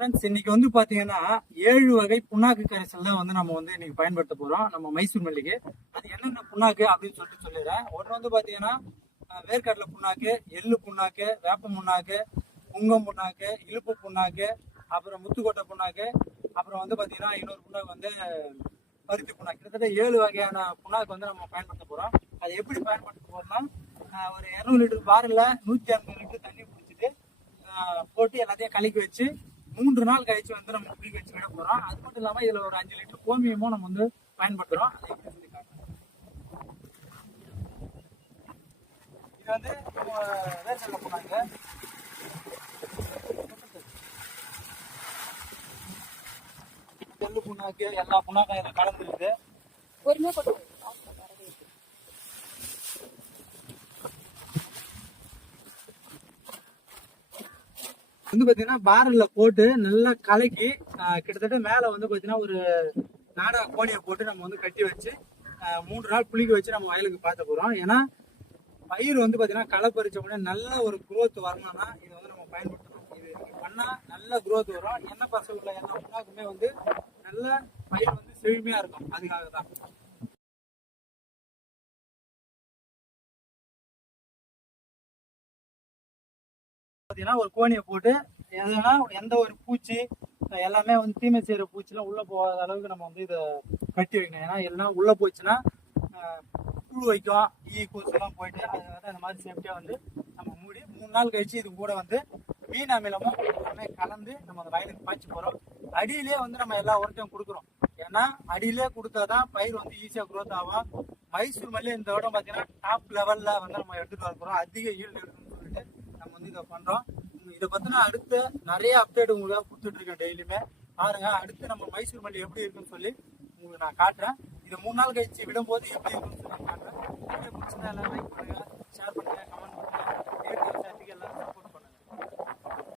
Friends, இன்னைக்கு வந்து பாத்தீங்கன்னா 7 வகை புண்ணாக்கு கரைசல் தான் வந்து நம்ம வந்து இன்னைக்கு பயன்படுத்த போறோம் நம்ம மைசூர் மல்லிக்கு. அது என்னென்ன புண்ணாக்கு அப்படின்னு சொல்லிடுறேன். ஒன்று வந்து பாத்தீங்கன்னா வேர்க்கடலை புண்ணாக்கு, எள்ளு புண்ணாக்கு, வேப்ப புண்ணாக்கு, புங்கம் புண்ணாக்கு, இழுப்பு புண்ணாக்கு, அப்புறம் முத்துக்கொட்டை புண்ணாக்கு, அப்புறம் வந்து பாத்தீங்கன்னா இன்னொரு புண்ணாக்கு வந்து பருத்தி புண்ணாக்கு. கிட்டத்தட்ட 7 வகையான புண்ணாக்கு வந்து நம்ம பயன்படுத்த போறோம். அது எப்படி பயன்படுத்த போறோம்னா, ஒரு 200 லிட்டர் பாரில் 150 லிட்டர் தண்ணி பிடிச்சிட்டு போட்டு எல்லாத்தையும் கலக்கி வச்சு 3 நாள் கழிச்சு வந்து நம்ம குளிக்க வச்சு விட போறோம். அது மட்டும் இல்லாம இதுல ஒரு 5 லிட்டர் கோமியமும் நம்ம வந்து பயன்படுத்துறோம். இது வந்து வேர்க்கடலை புண்ணாக்கு, எள்ளு புண்ணாக்கு, எல்லா புண்ணாக்கும் இதில் கலந்துருக்கு. வந்து பாத்தீங்கன்னா பாரல்ல போட்டு நல்லா கலக்கி கிட்டத்தட்ட மேல வந்து பாத்தீங்கன்னா ஒரு நாடா கோணியை போட்டு நம்ம வந்து கட்டி வச்சு 3 நாள் புளிக்க வச்சு நம்ம வயலுக்கு பார்த்த போறோம். ஏன்னா பயிர் வந்து பாத்தீங்கன்னா களை பறிச்ச உடனே நல்ல ஒரு குரோத் வரணும்னா இதை வந்து நம்ம பயன்படுத்தணும். இது பண்ணா நல்ல குரோத் வரும். எண்ணெய் பசல் உள்ள எல்லா புண்ணாக்குமே வந்து நல்ல பயிர் வந்து செழுமையா இருக்கும். அதுக்காக தான் பாத்தீங்கன்னா ஒரு கோணியை போட்டு எதுனா எந்த ஒரு பூச்சி எல்லாமே வந்து தீமை செய்யற பூச்சிலாம் உள்ள போகாத அளவுக்கு நம்ம வந்து இதை கட்டி வைக்கணும். ஏன்னா எல்லாம் உள்ள போச்சுன்னா புழு வைக்கும், கொசுலாம் போயிட்டு அதுக்காக இந்த மாதிரி சேஃப்டியா வந்து நம்ம மூடி 3 நாள் கழிச்சு இது கூட வந்து மீன் அமிலமும் எல்லாமே கலந்து நம்ம அந்த வயலுக்கு பாய்ச்சி போறோம். அடியிலேயே வந்து நம்ம எல்லா உரத்தையும் கொடுக்குறோம். ஏன்னா அடியிலே கொடுத்தாதான் பயிர் வந்து ஈஸியா குரோத் ஆகும். மைசூர் மல்லி இந்த விட பாத்தீங்கன்னா டாப் லெவல்ல வந்து நம்ம எடுத்துட்டு வர போறோம். அதிக ஈல்டு எடுக்கணும்னு சொல்லிட்டு நம்ம வந்து இதை பண்றோம். இதை பத்தின அடுத்து நிறைய அப்டேட் உங்களுக்கு கொடுத்துட்டு இருக்கேன் டெய்லியுமே. பாருங்க, அடுத்து நம்ம மைசூர் மல்லி எப்படி இருக்குன்னு சொல்லி உங்களுக்கு நான் காட்டுறேன். இதை 3 நாள் கழிச்சு விடும்போது எப்படி இருக்குன்னு சொல்லி காட்டுறேன். லைக் பண்ணுங்க, ஷேர் பண்ணுங்க.